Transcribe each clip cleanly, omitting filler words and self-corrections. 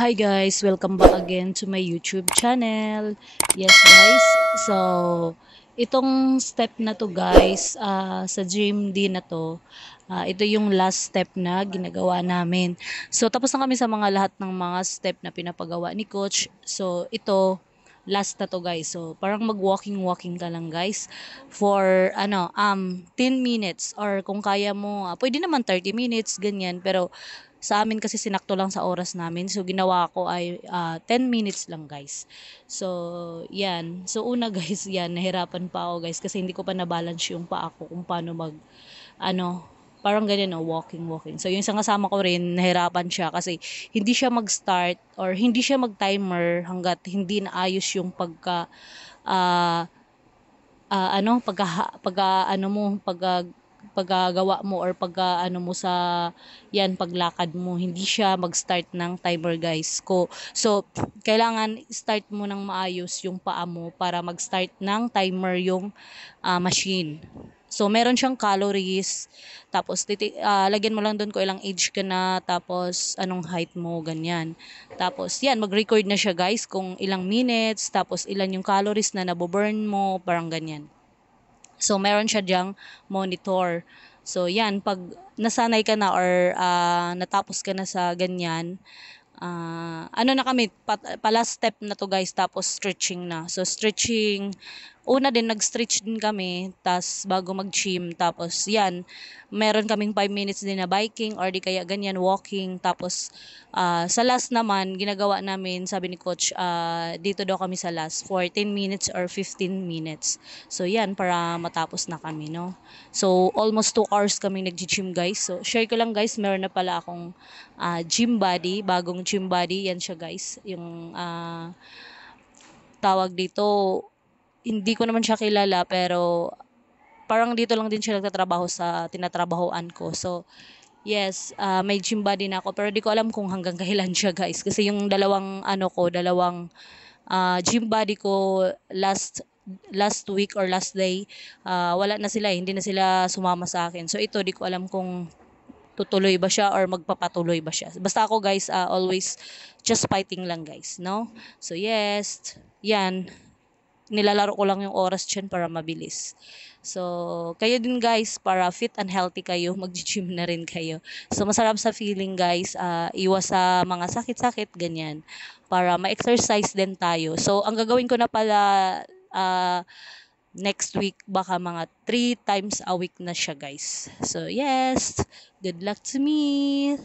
Hi guys, welcome back again to my YouTube channel. Yes guys, so itong step na to guys, sa gym din na to, ito yung last step na ginagawa namin. So tapos na kami sa mga lahat ng mga step na pinapagawa ni coach. So ito, last na to guys. So parang mag-walking-walking ka lang guys for 10 minutes or kung kaya mo, pwede naman 30 minutes ganyan, pero sa amin kasi sinakto lang sa oras namin. So ginawa ko ay 10 minutes lang guys. So yan. So una guys, yan nahirapan pa ako guys kasi hindi ko pa na-balance yung paa ko kung paano ano parang ganyan walking. So yung isang kasama ko rin nahirapan siya kasi hindi siya mag-start or hindi siya mag-timer hangga't hindi naayos yung ah, paggagawa mo or ano mo sa yan paglakad mo, hindi siya mag-start ng timer guys so kailangan start mo ng maayos yung paa mo para mag-start ng timer yung machine. So meron siyang calories, tapos lagyan mo lang doon ko ilang age ka na, tapos anong height mo ganyan, tapos yan mag-record na siya guys kung ilang minutes, tapos ilan yung calories na naboburn mo, parang ganyan. So, meron siya diyang monitor. So, yan, pag nasanay ka na or natapos ka na sa ganyan, ano na kami, pala step na to guys, tapos stretching na. So, stretching, una din, nag-stretch din kami, tas bago mag-gym, tapos yan, meron kaming 5 minutes din na biking, or di kaya ganyan, walking, tapos sa last naman, ginagawa namin, sabi ni coach, dito daw kami sa last, for 10 minutes or 15 minutes. So, yan, para matapos na kami, no? So, almost 2 hours kami nag-gym guys. So, share ko lang guys, meron na pala akong gym body, bagong gym body, yan siya guys, yung tawag dito, hindi ko naman siya kilala pero parang dito lang din siya nagtatrabaho sa tinatrabahoan ko. So, yes, may gym body na ako pero di ko alam kung hanggang kailan siya guys kasi yung dalawang gym body ko last week or last day, wala na sila, hindi na sila sumama sa akin. So ito di ko alam kung tutuloy ba siya or magpapatuloy ba siya. Basta ako guys, always just fighting lang guys, no? So yes, yan, nilalaro ko lang yung oras dyan para mabilis. So, kayo din guys, para fit and healthy kayo, mag-gym na rin kayo. So, masarap sa feeling guys, iwas sa mga sakit-sakit, ganyan, para ma-exercise din tayo. So, ang gagawin ko na pala next week, baka mga 3 times a week na siya guys. So, yes, good luck to me!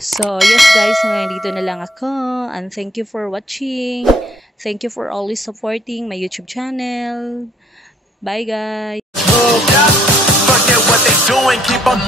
So, yes guys, hanggang dito na lang ako. And thank you for watching. Thank you for always supporting my YouTube channel. Bye guys. Forget what they doing, keep on